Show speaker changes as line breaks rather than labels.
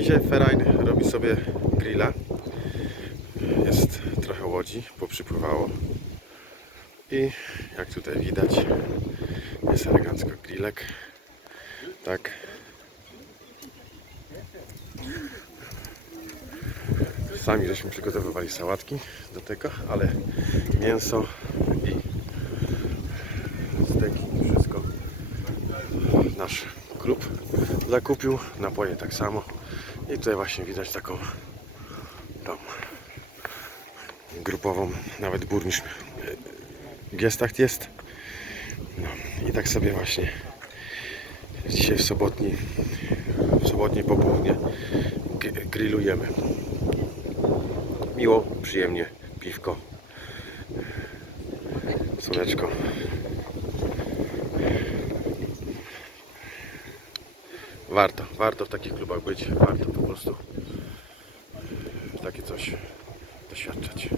Dzisiaj Ferrain robi sobie grilla. Jest trochę łodzi, poprzypływało. I jak tutaj widać, jest elegancko grillek. Tak. Sami żeśmy przygotowywali sałatki do tego, ale mięso i steki, wszystko nasz klub zakupił, napoje tak samo i tutaj właśnie widać taką tą grupową, nawet burmistrz w gestach jest. No, i tak sobie właśnie dzisiaj w sobotni w sobotnie popołudnie grillujemy. Miło, przyjemnie, piwko słoneczko Warto, warto w takich klubach być, warto po prostu takie coś doświadczać.